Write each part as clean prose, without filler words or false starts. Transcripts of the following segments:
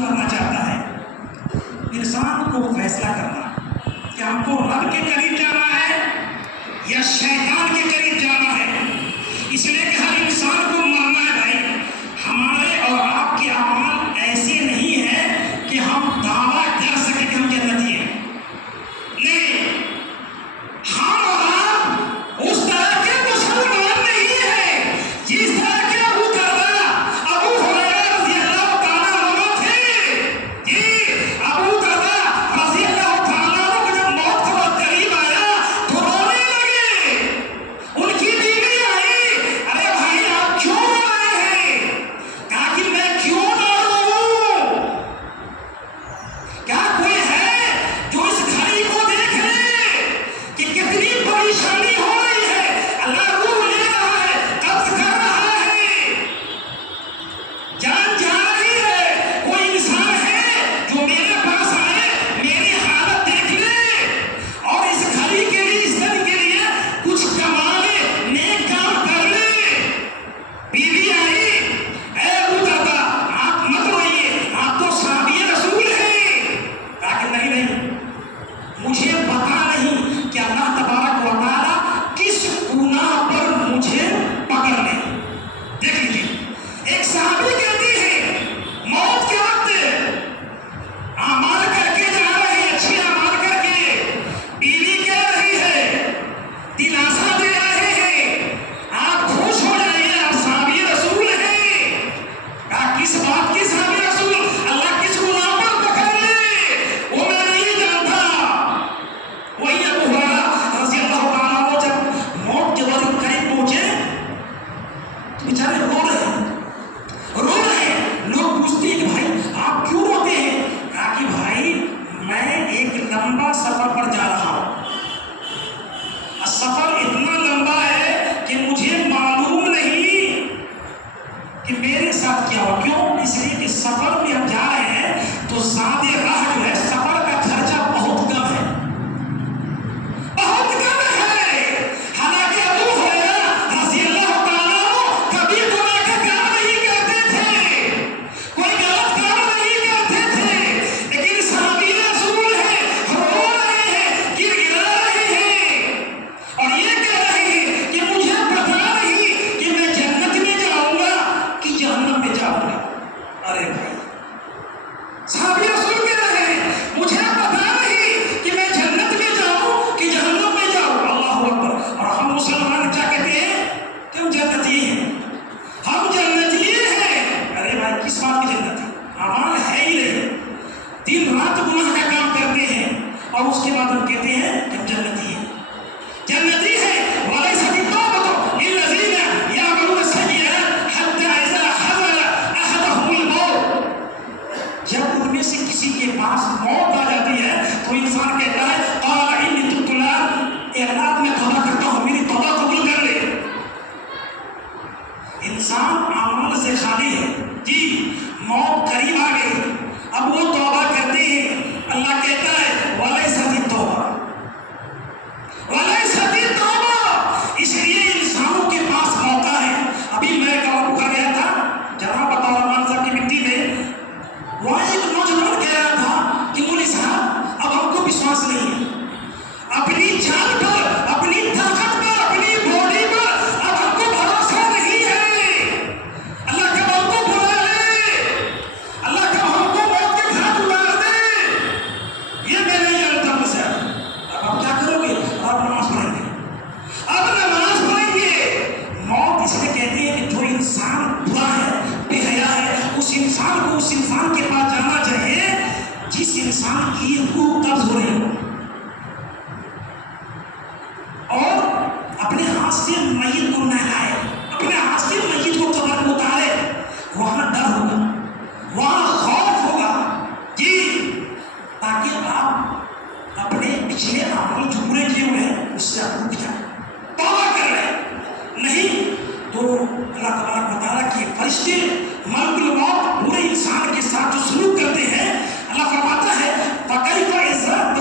کرنا چاہتا ہے انسان کو فیصلہ کرنا کہ ہم کو رب کے قریب جانا ہے یا شیطان کے قریب جانا ہے. اس لیے کہ ہر انسان کو مرنا ہے بھائی. ہمارے اور آپ کے اعمال ایسے نہیں ہیں کہ ہم دعویٰ کر سکیں کہ ہم جنتی ہیں. نہیں، ہم اور آپ اس طرح کے مسلمان نہیں ہیں جس طرح کے ابو ہریرہ رضی اللہ تعالیٰ عنہ تھے. جی، ابو ہریرہ رضی اللہ تعالیٰ عنہ کو جب موت کا وقت قریب آیا تو رونے لگے. ان کی بیوی آئی، ارے بھائی آپ کیوں رو رہے ہیں؟ کہا کہ میں کیوں نہ روؤں؟ کیا کوئی ہے جو اس گھڑی کو دیکھ لے کہ کتنی پریشانی ہو رہی ہے؟ اللہ روح لے رہا ہے، قبض کر رہا ہے، جان جا رہی ہے. کوئی انسان ہے جو میرے پاس آئے، میری حالت دیکھ لے اور اس گھڑی کے لیے، اس دن کے لیے کچھ کما لے، نیک کام کر لے. بیوی آئی، اے ابو دردہ آپ مت روئیے، آپ تو صحابی رسول ہیں. کہا کہ نہیں، مجھے پتا نہیں کہ اللہ تبارک و تعالیٰ کس گناہ پر مجھے پکڑ لے. دیکھ لیجیے، ایک صحابی کہتی ہے موت کے وقت اعمال کر کے جا رہے ہیں، اچھے اعمال کر کے. بیوی کہہ رہی ہے، دلاسا دے رہے ہیں، آپ خوش ہو جائیے، آپ صحابی رسول ہیں. کہا کس بات کی صحابی رسول؟ اللہ کس گناہ پر پکڑ لے وہ میں نہیں جانتا. وہی ابو ہریرہ رضی اللہ تعالیٰ عنہ جب موت کے وقت قریب پہنچے تو بیچارے رو رہے ہیں. لوگ پوچھتے ہیں کہ بھائی آپ کیوں روتے ہیں؟ کہا کہ بھائی میں ایک لمبا سفر پر جا رہا ہوں. سفر اتنا لمبا ہے کہ مجھے معلوم نہیں کہ میرے ساتھ کیا ہوا. کیوں؟ اس لیے کہ سفر میں ہم جا رہے ہیں تو زیادہ راہ جو ہے، سفر کا خرچہ بہت کم ہے، بہت کم ہے. حالانکہ ابو ہریرہ رضی اللہ تعالیٰ عنہ کبھی گناہ کا کام نہیں کرتے تھے، کوئی غلط کام نہیں کرتے تھے، لیکن صحابی رسول ہیں، رو رہے ہیں، گڑگڑا رہے ہیں اور یہ کہہ رہے ہیں کہ مجھے پتا نہیں کہ میں جنت میں جاؤں گا کہ جہنم میں جاؤں گا. ارے بھائی، صحابی رسول کہہ رہے ہیں مجھے پتا نہیں کہ میں جنت میں جاؤں کہ جہنم میں جاؤں. اللہ اکبر. اور ہم مسلمان کیا کہتے ہیں کہ ہم جنتی ہیں، ہم جنتی ہیں. ارے بھائی، کس بات کی جنتی؟ اعمال ہے ہی نہیں، دن رات گناہ کا کام کرتے ہیں اور اس کے بعد ہم کہتے ہیں کہ ہم جنتی ہیں. جنتی ہے وَلَيْسَتِ التَّوْبَةُ لِلَّذِينَ يَعْمَلُونَ السَّيِّئَاتِ حَتَّىٰ إِذَا حَضَرَ أَحَدَهُمُ الْمَوْتُ. جب ان میں سے کسی کے پاس موت آ جاتی ہے تو انسان کہتا ہے قَالَ إِنِّي تُبْتُ الْآنَ، اے اللہ میں توبہ کرتا ہوں، میری توبہ قبول کر لے. انسان اعمال سے خالی ہے. جی، موت قریب آ گئی، اب وہ توبہ کرتے ہیں. اللہ کہتا ہے وَلَيْسَتِ التَّوْبَةُ، وَلَيْسَتِ التَّوْبَةُ. اس لیے انسانوں کے پاس موقع ہے. ابھی میں گاؤں کا گیا تھا، جناب عطا الرحمان صاحب کی مٹی میں. وہاں ایک نوجوان کہہ رہا تھا کہ مولوی صاحب اب ہم کو وشواس نہیں ہے، اپنی جان پر، اپنی طاقت پر، اپنی باڈی پر اب ہم کو بھروسہ نہیں ہے. اللہ کب ہم کو بلا لے، اللہ کب ہم کو موت کے گھاٹ اتار دے، یہ میں نہیں جانتا. مجھے اب آپ کیا کرو گے؟ آپ نماز پڑھیں گے، اب نماز پڑھیں گے. موت اس لیے کہتے ہیں کہ جو انسان برا ہے، بے حیا ہے، اس انسان کو اس انسان کے پاس جانا چاہیے جس انسان کی روح قبض ہو رہی ہو، اور اپنے ہاتھ سے میت کو نہلائے، اپنے ہاتھ سے میت کو قبر میں اتارے. وہاں ڈر ہوگا، وہاں خوف ہوگا. جی، تاکہ آپ اپنے پچھلے عمل جو برے کیے ہوئے ہیں اس سے آپ رک جائیں، توبہ کر لیں. نہیں تو اللہ تبارک و تعالیٰ کے فرشتے ملک الموت برے انسان کے ساتھ جو سلوک کرتے ہیں، اللہ فرماتا ہے فَكَيْفَ إِذَا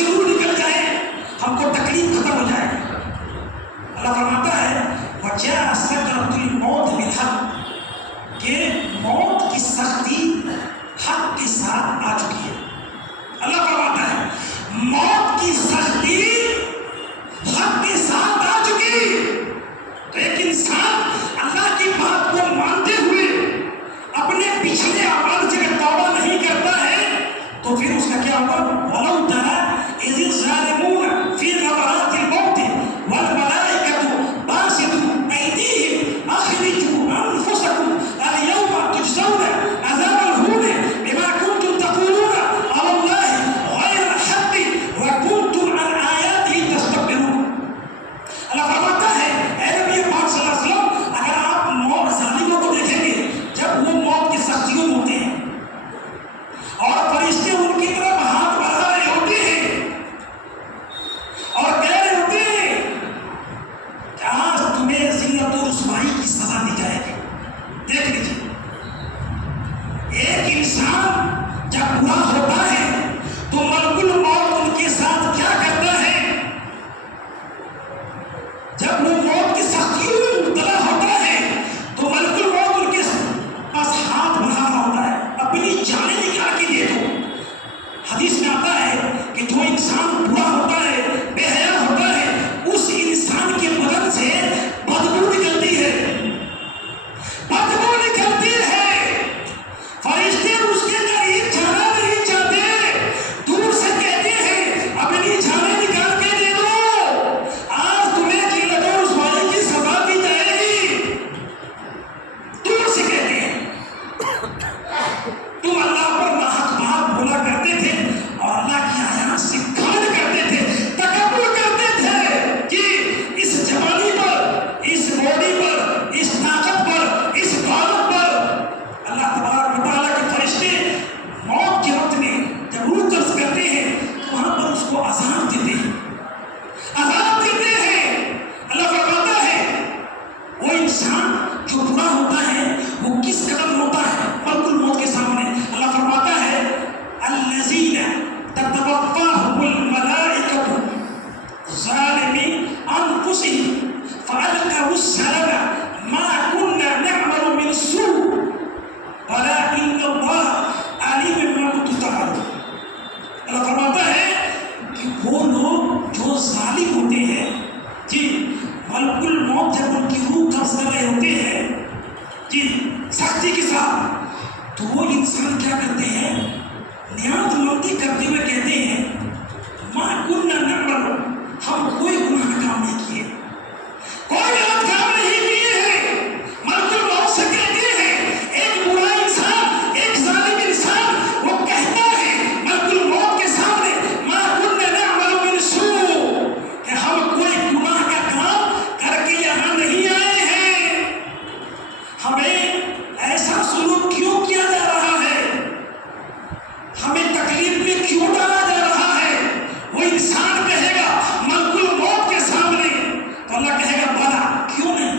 سے روح نکل جائے ہم کو تکلیف ختم ہو جائے. اللہ فرماتا ہے وجاء سکرۃ الموت بالحق کہ موت کی سختی حق کے ساتھ آ چکی ہے. اللہ فرماتا ہے موت کی سختی حق کے ساتھ آ چکی. تو ایک انسان اللہ کی بات کو مانتے ہوئے اپنے پچھلے اعمال سے توبہ نہیں کرتا ہے تو پھر اس کا کیا ہوگا؟ وَلَوْ تَرَىٰ إِذِ الظَّالِمُونَ فِي غَمَرَاتِ الْمَوْتِ وَالْمَلَائِكَةُ بَاسِطُو أَيْدِيهِمْ أَخْرِجُوا أَنفُسَكُمْ الْيَوْمَ تُجْزَوْنَ عَذَابَ الْهُونِ بِمَا كُنتُمْ تَقُولُونَ عَلَى اللَّهِ غَيْرَ الْحَقِّ وَكُنتُمْ عَنْ آيَاتِهِ تَسْتَكْبِرُونَ. اللہ فرماتا ہے اے نبی پاک صلی اللہ علیہ وسلم اگر آپ موت ظالموں کو دیکھیں گے جب وہ موت کی سختیوں میں ہوتے ہیں اور فرشتے ان کی طرف ہاتھ بڑھا رہے ہوتے ہیں اور کہہ رہے ہوتے ہیں کہ آج تمہیں ذلت و رسوائی کی سزا دی جائے گی. دیکھ لیجیے ایک انسان جب برا ہوتا ہے تو ملک الموت ان کے ساتھ کیا کرتا ہے؟ جب وہ موت کی سختیوں میں مبتلا ہوتا ہے تو ملک الموت ان کے پاس ہاتھ بڑھا رہا ہوتا ہے اپنی جانیں نکال کے دے دو. حدیث میں آتا ہے کہ جو انسان برا ہوتا ہے بے حیا ہوتا ہے اس انسان کے بدن سے بدبو نکلتی ہے. بدبو نکلتی ہے. فرشتے اس کے قریب جانا نہیں چاہتے دور سے کہتے ہیں اپنی جانیں نکال کے دے دو آج تمہیں ذلت و رسوائی کی سزا دی جائے گی. دور سے کہتے ہیں تم اللہ پر ناحق بات بولا کرتے تھے اور اللہ کی آیات سے گھمنڈ کرتے تھے تکبر کرتے تھے کہ اس جوانی پر اس باڈی پر اس طاقت پر اس دولت پر. اللہ تبارک و تعالیٰ کے فرشتے موت کے وقت میں جب روح قبض کرتے ہیں تو وہاں پر اس کو عذاب دیتے ہیں عذاب دیتے ہیں. اللہ فرماتا ہے وہ انسان جو برا ہوتا ہے وہ کس قدر ہوتا ہے ملک الموت کے سامنے. اللہ فرماتا ہے الذین تتوفاہم الملائکۃ ظالمی انفسہم فألقوا السلم ما كنا نعمل من السوء ولكن اللہ علیم بما کنتم تعملون. اللہ فرماتا ہے کہ وہ لوگ جو ظالم ہوتے ہیں جی ملک الموت جب ان کی روح قبض کر رہے ہوتے ہیں جی سختی کے ساتھ تو وہ انسان کیا کرتے ہیں نیاز مندی کرتے ہوئے کہتے ہیں ما کننا نعمل ہم کوئی گناہ کام نہیں کیے کوئی غلط کام نہیں کیے ہیں. ملک الموت سے کہتے ہیں ایک برا انسان ایک ظالم انسان وہ کہتا ہے ملک الموت کے سامنے ما کننا نعمل من السوء کہ ہم کوئی گناہ کا کام کر کے یہاں نہیں آئے ہیں. ہمیں ایسا سلوک کیوں کیا جا رہا ہے ہمیں تکلیف میں کیوں ڈالا جا رہا ہے. وہ انسان کہے گا ملک الموت کے سامنے تو اللہ کہے گا بلا کیوں نہیں.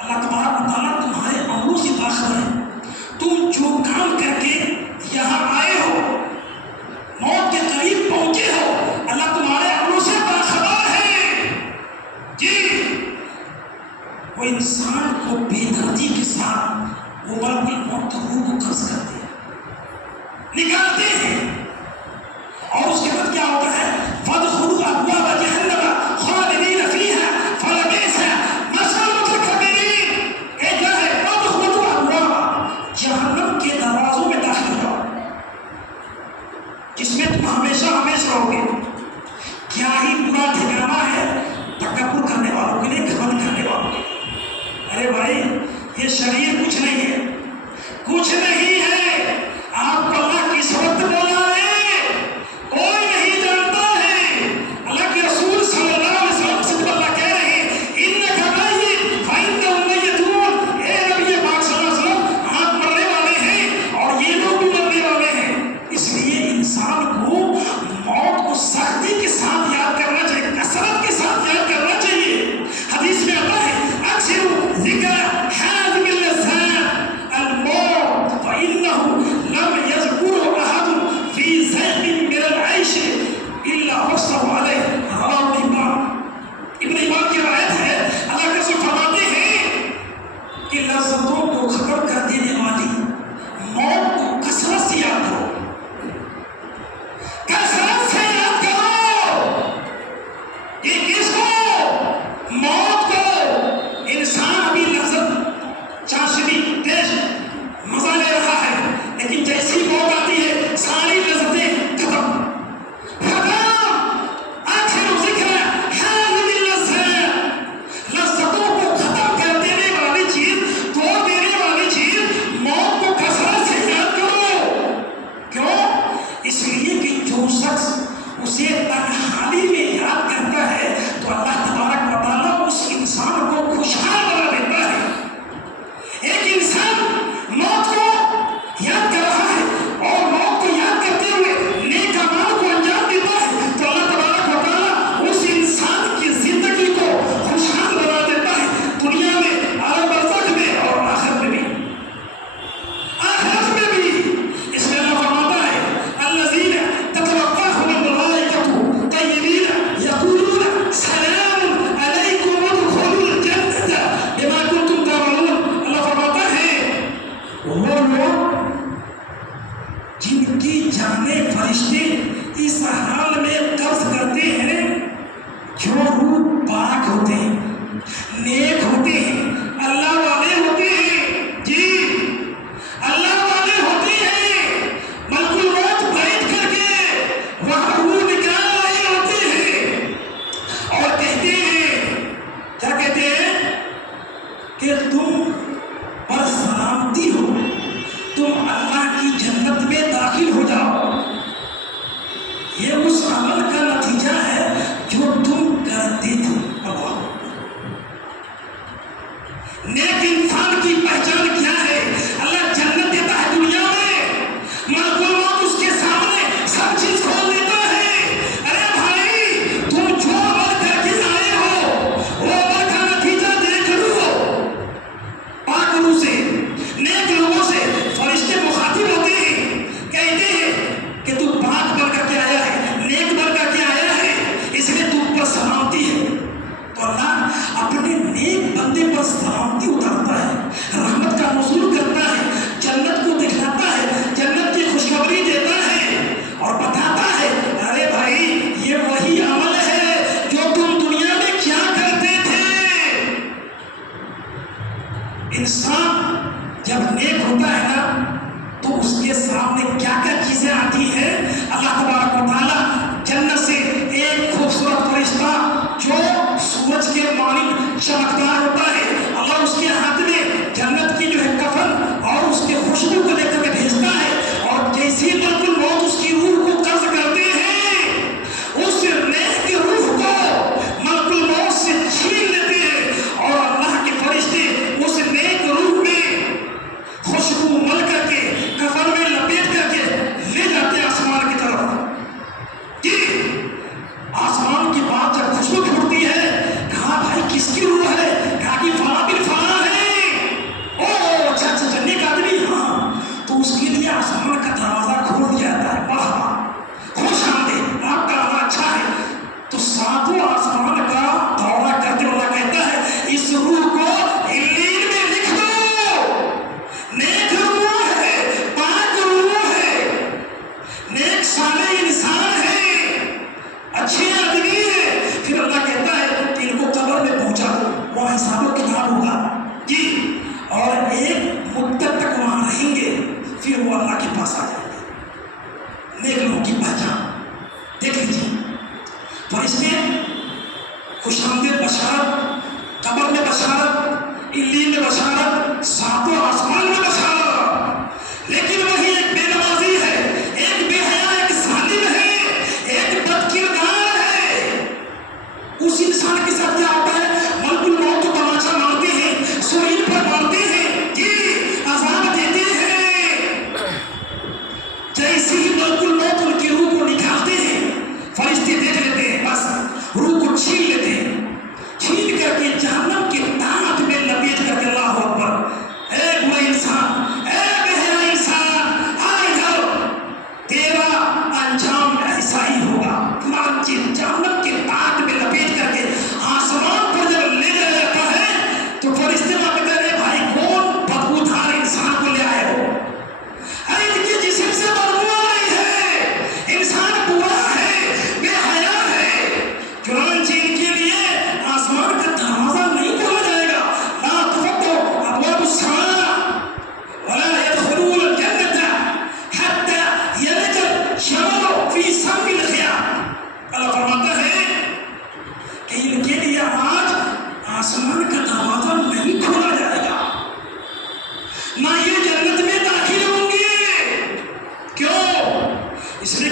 اللہ تبارک و تعالیٰ تمہارے عملوں سے باخبر ہے. تم جو کام کر کے یہاں آئے ہو موت کے قریب پہنچے ہو اللہ تمہارے عملوں سے باخبر ہے. جی وہ انسان کو بے دردی کے ساتھ وہ ملک الموت روح کو قبض کرتے ہیں نکالتے ہیں اور اس کے بعد کیا ہوتا ہے فَادْخُلُوا أَبْوَابَ جَهَنَّمَ خَالِدِينَ فِيهَا فَلَبِئْسَ مَثْوَى الْمُتَكَبِّرِينَ. اے کیا ہے فَادْخُلُوا أَبْوَابَ جہنم کے دروازوں میں داخل ہو جس میں تم ہمیشہ رہو گے. کیا ہی برا ٹھکانہ ہے تکبر کرنے والوں کے لیے گھمنڈ کرنے والوں کے لیے. ارے بھائی یہ شریر کچھ نہیں ہے کچھ نہیں ہے. آپ کو اللہ کس وقت بولا ہے کوئی نہیں جانتا ہے. اللہ کے رسول صلی اللہ علیہ وسلم سے اللہ کہہ رہے ہیں انک میت فانہم میتون. اے نبی پاک صلی اللہ علیہ وسلم آپ مرنے والے ہیں اور یہ لوگ بھی مرنے والے ہیں. اس لیے انسان کو موت کو سختی کے ساتھ یاد کرنا چاہیے کثرت کے ساتھ یاد کرنا چاہیے. حدیث میں آتا ہے اکثر ذکر حاذم اللذات الموت فإنه لم يذكره أحد في زيغ من العيش إلا جو شخص اسے تنہائی میں یاد کرتا ہے تو اللہ تبارک و تعالیٰ اس انسان کو خوشحال بنا دیتا ہے. ایک انسان موت کو یاد کر رہا ہے اور موت کو یاد کرتے ہوئے نیک اعمال کو انجام دیتا ہے تو اللہ تبارک و تعالیٰ اس انسان کی زندگی کو خوشحال بنا دیتا ہے, دنیا میں, عالم برزخ میں اور آخرت میں بھی. آخرت میں بھی اس میں اللہ فرماتا ہے الذین تتوفاہم الملائکۃ طیبین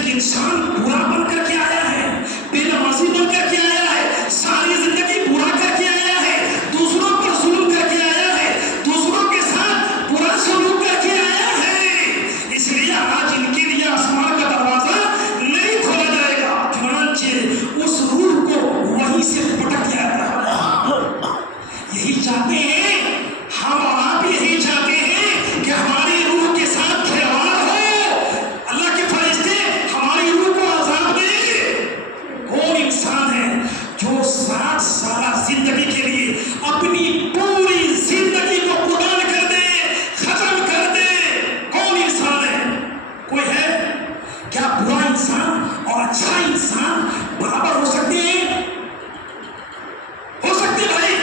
لیکن انسان برا بن کر کے آیا ہے، بے نمازی بن کر کے آیا ہے، ساری زندگی برا کر کے آیا ہے، دوسروں پر ظلم کر کے آیا ہے، دوسروں کے ساتھ برا سلوک کر کے آیا ہے۔ اس لیے آج ان کے لیے آسمان کا دروازہ نہیں کھولا جائے گا، چنانچہ اس روح کو وہیں سے پٹک دیا جاتا ہے۔ یہی چاہتے ہیں ہم اور آپ، یہی چاہتے ہیں کہ ہماری روح کے ساتھ کھلواڑ ہو، اللہ کے فرشتے ہماری روح کو عذاب دیں۔ کون انسان ہے جو 60 سالہ زندگی کے لیے اپنی پوری زندگی کو قربان کر دے، ختم کر دے؟ کون انسان ہے؟ کوئی ہے کیا؟ برا انسان اور اچھا انسان برابر ہو سکتے ہیں؟ ہو سکتے بھائی؟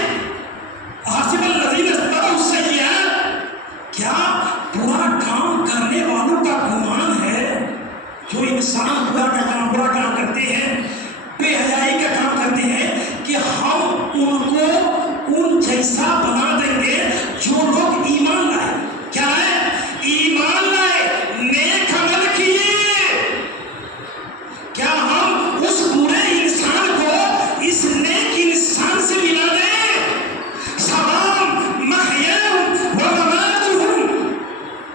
حاسب الذین اجتنبوا السیئات، کیا برا کام کرنے والوں کا گمان ہے، جو انسان برا کام کرتے ہیں، بے حیائی کا کام کرتے ہیں، کہ ہم ان کو ان جیسا بنا دیں گے جو لوگ ایمان لائے؟ کیا ہے؟ ایمان لائے، نیک عمل کیے۔ کیا ہم اس برے انسان کو اس نیک انسان سے ملا دیں؟ سلام محیاہم و مماتہم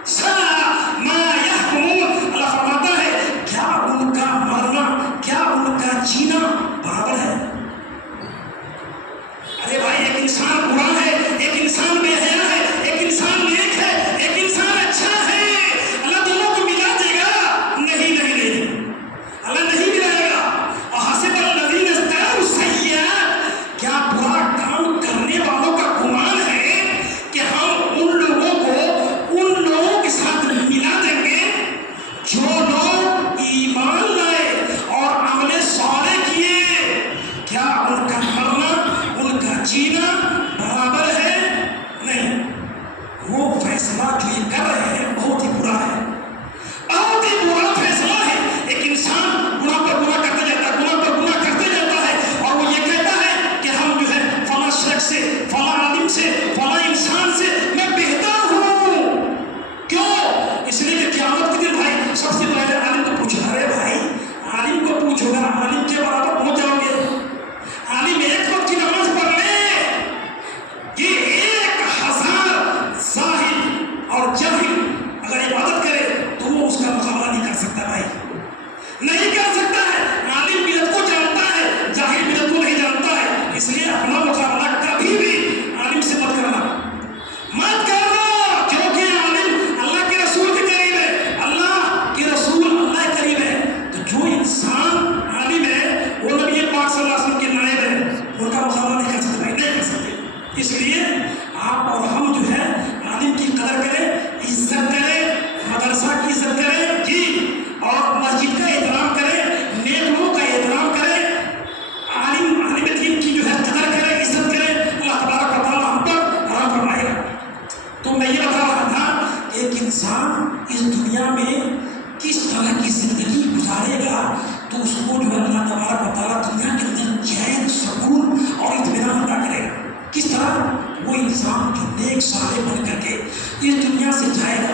ساء ما یحکمون۔ اللہ فرماتا ہے کیا ان کا مرنا، کیا ان کا جینا برابر ہے؟ ارے بھائی، ایک انسان برا ہے، ایک انسان بے حیا ہے، ایک انسان نیک ہے، ایک انسان اچھا ہے، اللہ دونوں کو ملا دے گا؟ نہیں نہیں نہیں، اللہ نہیں ملائے گا۔ وحسب الذین اجتنبوا السیئات، کیا برا کام کرنے والوں کا گمان ہے کہ ہم ان لوگوں کو ان لوگوں کے ساتھ ملا دیں گے جو لوگ ایمان لائے اور عمل صالح کیے؟ کیا ان کا مرنا، ان کا جینا برابر ہے؟ نہیں۔ وہ فیصلہ جو یہ کر رہے ہیں بہت ہی برا ہے، بہت ہی برا فیصلہ ہے۔ ایک انسان گناہ پر گناہ کرتے جاتا ہے، گناہ پر گناہ کرتے جاتا ہے، اور وہ یہ کہتا ہے کہ ہم جو ہے فلاں شخص سے، فلاں عالم سے، فلاں انسان سے میں بہتر ہوں۔ کیوں؟ اس لیے کہ قیامت کے دن بھائی سب سے پہلے عالم کو پوچھو۔ ارے بھائی، عالم کو پوچھو گا، عالم کے برابر پہنچ جاؤ گے؟ عالم ایک وقت کی نماز پڑھ لے، یہ 1000 زاہد اور جاہل اگر عبادت کرے تو وہ اس کا مقابلہ نہیں کر سکتا بھائی، نہیں کر سکتا ہے۔ عالم بدعت کو جانتا ہے، جاہل بدعت کو نہیں جانتا ہے۔ اس لیے اپنا مقابلہ کبھی بھی عالم سے مت کرنا، مت کرنا، کیونکہ عالم اللہ کے رسول کے قریب ہے، اللہ کے رسول اللہ کے قریب ہے۔ تو جو انسان عالم ہے وہ نبی پاک صلی اللہ علیہ وسلم کے نائب ہے، ان کا مقابلہ نہیں کر سکتے بھائی، نہیں کر سکتے۔ اس لیے آپ اور ہم جو ہے عالم کی قدر کریں، عزت کریں، مدرسہ کی عزت کریں جی، اور مسجد کا احترام کریں، نیک لوگوں کا احترام کریں، عالم دین کی جو ہے قدر کریں، عزت کریں۔ اللہ تبارک و تعالیٰ ہم پر رحم فرمائے گا۔ تو میں یہ بتا رہا تھا کہ ایک انسان اس دنیا میں کس طرح کی زندگی گزارے گا تو اس کو جو ہے اللہ تبارک و تعالیٰ دنیا کے اندر چین، سکون اور اطمینان عطا کرے گا۔ کس طرح؟ وہ انسان جو نیک صالح بن کر کے اس دنیا سے جائے گا